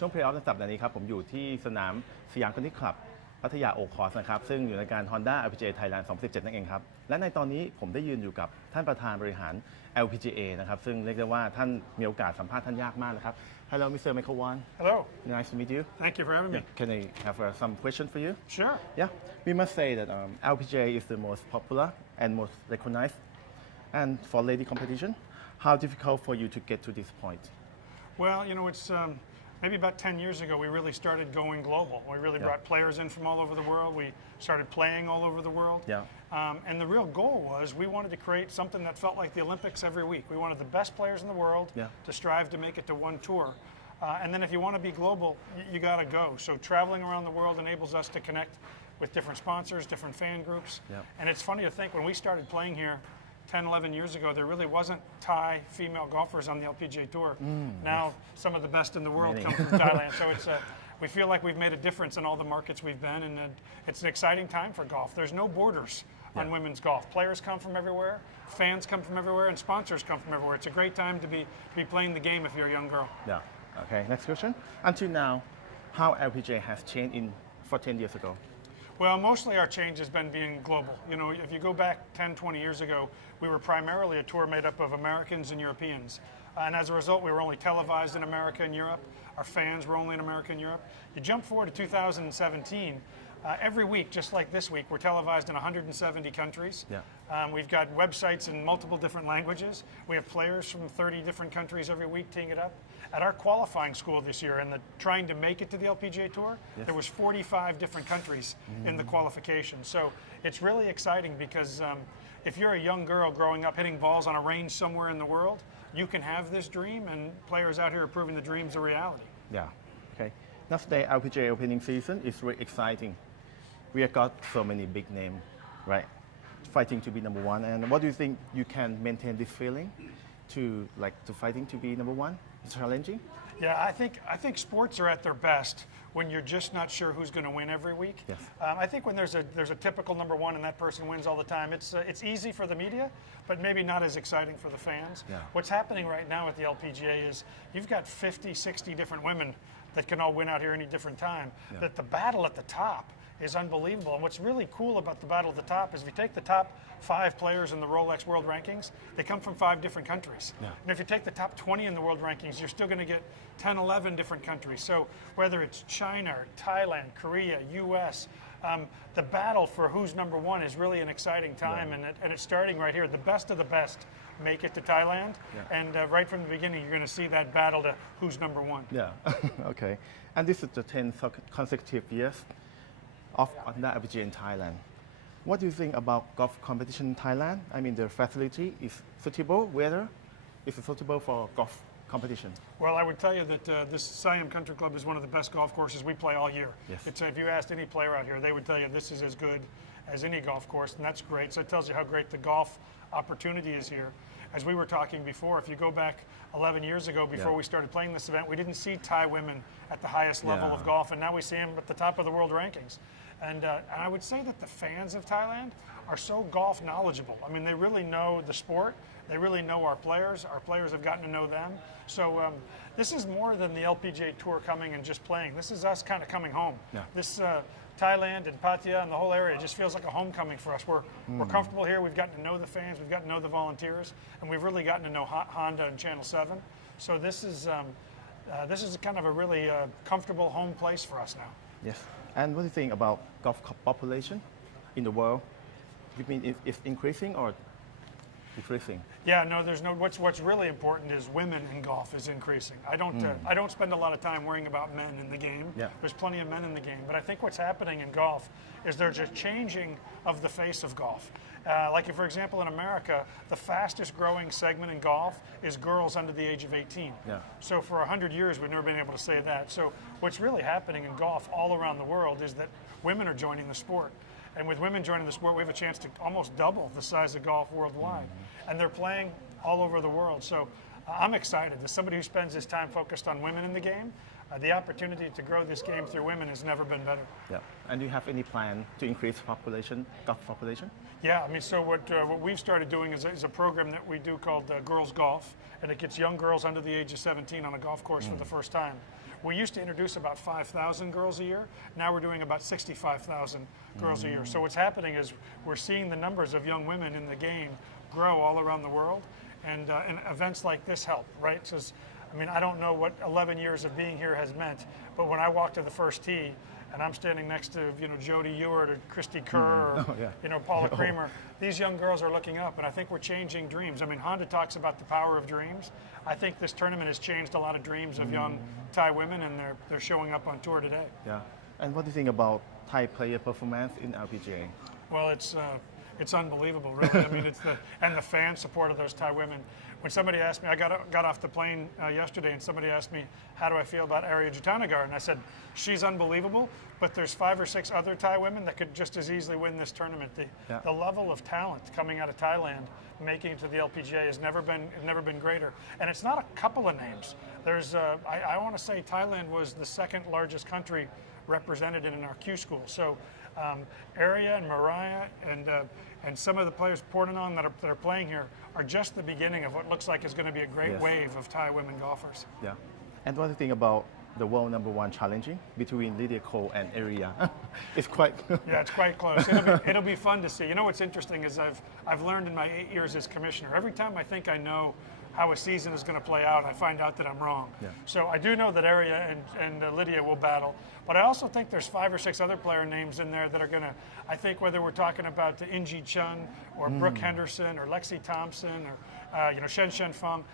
ช่วงเพลย์ออฟในสัปดาห์นี้ครับผมอยู่ที่สนามสยามคอนทรีคลับพัทยาโอคอสนะครับซึ่งอยู่ในการ Honda LPGA Thailand 2017 นั่นเองครับและในตอนนี้ผมได้ยืนอยู่กับท่านประธานบริหาร LPGA นะครับซึ่งเรียกได้ว่าท่านมีโอกาสสัมภาษณ์ท่านยากมากนะครับ Hello Mr. Michael Wan. Hello. Nice to meet you. Thank you for having me. Can I have some question for you? Sure. Yeah, we must say that LPGA is the most popular and most recognized. And for lady competition, how difficult for you to get to this point? Well, you know, it's maybe about 10 years ago we really started going global. We really brought players in from all over the world. We started playing all over the world. Yeah. And the real goal was we wanted to create something that felt like the Olympics every week. We wanted the best players in the world to strive to make it to one tour. And then if you want to be global, you got to go. So traveling around the world enables us to connect with different sponsors, different fan groups. And it's funny to think when we started playing here 10, 11 years ago, there really wasn't Thai female golfers on the LPGA Tour. Now some of the best in the world come from Thailand. So it's we feel like we've made a difference in all the markets we've been, and it's an exciting time for golf. There's no borders on women's golf. Players come from everywhere, fans come from everywhere, and sponsors come from everywhere. It's a great time to be playing the game if you're a young girl. Yeah. Okay, next question. Until now, how LPGA has changed in 14 years ago? Well, mostly our change has been being global. You know, if you go back 10, 20 years ago, we were primarily a tour made up of Americans and Europeans. And as a result, we were only televised in America and Europe. Our fans were only in America and Europe. You jump forward to 2017, every week, just like this week, we're televised in 170 countries. We've got websites in multiple different languages. We have players from 30 different countries every week teeing it up. At our qualifying school this year, and trying to make it to the LPGA Tour, there was 45 different countries in the qualification. So it's really exciting because if you're a young girl growing up hitting balls on a range somewhere in the world, you can have this dream, and players out here are proving the dream's a reality. Yeah. Okay. Next day, LPGA opening season is really exciting. We have got so many big names, right? Fighting to be number one. And what do you think you can maintain this feeling to fighting to be number one? It's challenging? Yeah, I think sports are at their best when you're just not sure who's going to win every week. Yes. I think when there's a typical number one and that person wins all the time, it's easy for the media, but maybe not as exciting for the fans. What's happening right now at the LPGA is you've got 50, 60 different women that can all win out here any different time. That the battle at the top is unbelievable. And what's really cool about the battle at the top is if you take the top 5 players in the Rolex World Rankings, they come from 5 different countries. And if you take the top 20 in the World Rankings, you're still going to get 10, 11 different countries. So whether it's China, Thailand, Korea, US, the battle for who's number one is really an exciting time, and it's starting right here. The best of the best make it to Thailand, and right from the beginning, you're going to see that battle to who's number one. Yeah, okay. And this is the 10th consecutive years of the LPGA in Thailand. What do you think about golf competition in Thailand? I mean, the facility is suitable, weather is suitable for golf competition. Well, I would tell you that this Siam Country Club is one of the best golf courses we play all year. It's, if you asked any player out here, they would tell you this is as good as any golf course, and that's great. So it tells you how great the golf opportunity is here. As we were talking before, if you go back 11 years ago, before we started playing this event, we didn't see Thai women at the highest level of golf, and now we see them at the top of the world rankings. And I would say that the fans of Thailand are so golf knowledgeable. I mean, they really know the sport. They really know our players. Our players have gotten to know them. So this is more than the LPGA Tour coming and just playing. This is us kind of coming home. This Thailand and Pattaya and the whole area just feels like a homecoming for us. We're comfortable here. We've gotten to know the fans. We've gotten to know the volunteers, and we've really gotten to know Honda and Channel 7. So this is kind of a really comfortable home place for us now. Yes. And what do you think about golf population in the world? You mean it's increasing or decreasing? Yeah, no, there's no. What's really important is women in golf is increasing. I don't spend a lot of time worrying about men in the game. There's plenty of men in the game, but I think what's happening in golf is there's a changing of the face of golf. Like, for example, in America, the fastest growing segment in golf is girls under the age of 18. So for 100 years, we've never been able to say that. So what's really happening in golf all around the world is that women are joining the sport. And with women joining the sport, we have a chance to almost double the size of golf worldwide. And they're playing all over the world. So I'm excited. As somebody who spends his time focused on women in the game, The opportunity to grow this game through women has never been better. Yeah. And do you have any plan to increase golf population? Yeah, I mean, so what we've started doing is a program that we do called Girls Golf, and it gets young girls under the age of 17 on a golf course for the first time. We used to introduce about 5,000 girls a year. Now we're doing about 65,000 girls a year. So what's happening is we're seeing the numbers of young women in the game grow all around the world, and events like this help, right? So, I mean, I don't know what 11 years of being here has meant, but when I walk to the first tee, and I'm standing next to, Jody Ewart or Christy Kerr or, Paula Creamer, these young girls are looking up, and I think we're changing dreams. I mean, Honda talks about the power of dreams. I think this tournament has changed a lot of dreams of young Thai women, and they're showing up on tour today. Yeah. And what do you think about Thai player performance in LPGA? Well, it's unbelievable, really. I mean, and the fan support of those Thai women. When somebody asked me, I got off the plane yesterday, and somebody asked me, how do I feel about Arya Jatanagar? And I said, she's unbelievable, but there's 5 or 6 other Thai women that could just as easily win this tournament. The level of talent coming out of Thailand, making it to the LPGA has never been greater. And it's not a couple of names. There's, I want to say Thailand was the 2nd largest country represented in our Q school. So Arya and Mariah and some of the players Portanon that are playing here are just the beginning of what looks like is going to be a great wave of Thai women golfers. Yeah. And what do you think about the world #1 challenging between Lydia Ko and Arya? It's quite yeah, it's quite close. It'll be fun to see. You know what's interesting is I've learned in my 8 years as commissioner, every time I think I know how a season is going to play out, I find out that I'm wrong. Yeah. So I do know that Arya and Lydia will battle, but I also think there's 5 or 6 other player names in there that are going to, I think whether we're talking about Inji Chun or Brooke Henderson or Lexi Thompson or Shen Feng,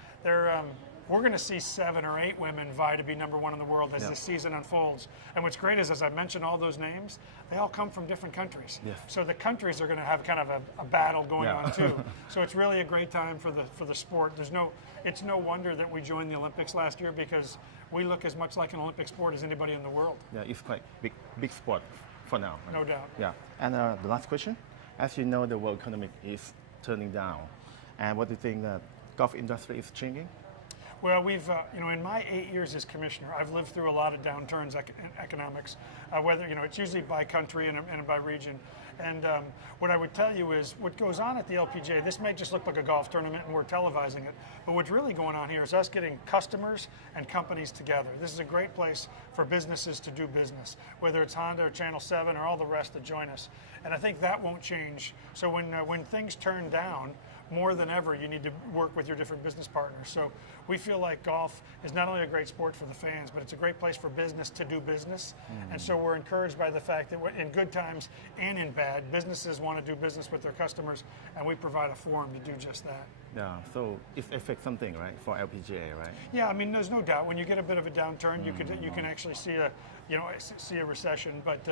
we're going to see 7 or 8 women vie to be #1 in the world as this season unfolds. And what's great is, as I mentioned all those names, they all come from different countries. Yes. So the countries are going to have kind of a battle going on too. So it's really a great time for the sport. It's no wonder that we joined the Olympics last year, because we look as much like an Olympic sport as anybody in the world. Yeah, it's quite big sport for now. No doubt. Yeah. And the last question, as you know, the world economy is turning down. And what do you think that golf industry is changing? Well, we've, in my 8 years as commissioner, I've lived through a lot of downturns in economics, whether, it's usually by country and by region. And what I would tell you is what goes on at the LPGA, this may just look like a golf tournament and we're televising it, but what's really going on here is us getting customers and companies together. This is a great place for businesses to do business, whether it's Honda or Channel 7 or all the rest that join us. And I think that won't change. So when things turn down, more than ever, you need to work with your different business partners. So we feel like golf is not only a great sport for the fans, but it's a great place for business to do business. And so we're encouraged by the fact that in good times and in bad, businesses want to do business with their customers, and we provide a forum to do just that. Yeah, so it affects something, right, for LPGA, right? Yeah, I mean, there's no doubt when you get a bit of a downturn, you can actually see a recession. But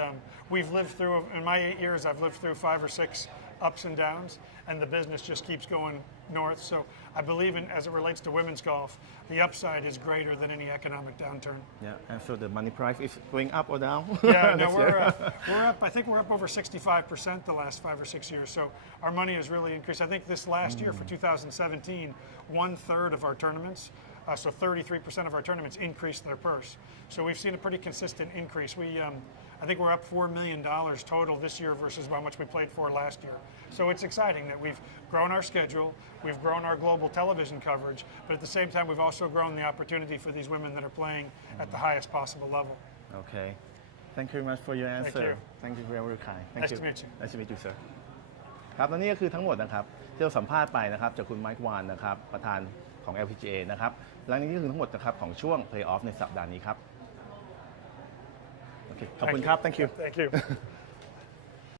we've lived through, in my 8 years, I've lived through 5 or 6 ups and downs, and the business just keeps going north. So I believe as it relates to women's golf, the upside is greater than any economic downturn. Yeah, and so the money price is going up or down? Yeah, no, we're up. I think we're up over 65% the last 5 or 6 years. So our money has really increased. I think this last year for 2017, 1/3 of our tournaments, so 33% of our tournaments increased their purse. So we've seen a pretty consistent increase. I think we're up $4 million total this year versus how much we played for last year. So it's exciting that we've grown our schedule, we've grown our global television coverage, but at the same time, we've also grown the opportunity for these women that are playing at the highest possible level. Okay. Thank you very much for your answer. Thank you very kind. Nice to meet you. Nice to meet you, sir. ครับและนี่ก็คือทั้งหมดนะครับที่เราสัมภาษณ์ไปนะครับจากคุณไมค์วานนะครับประธานของ LPGA นะครับและนี่ก็คือทั้งหมดนะครับของช่วง Play Off ในสัปดาห์นี้ครับโอเคขอบคุณครับ Thank you Thank you.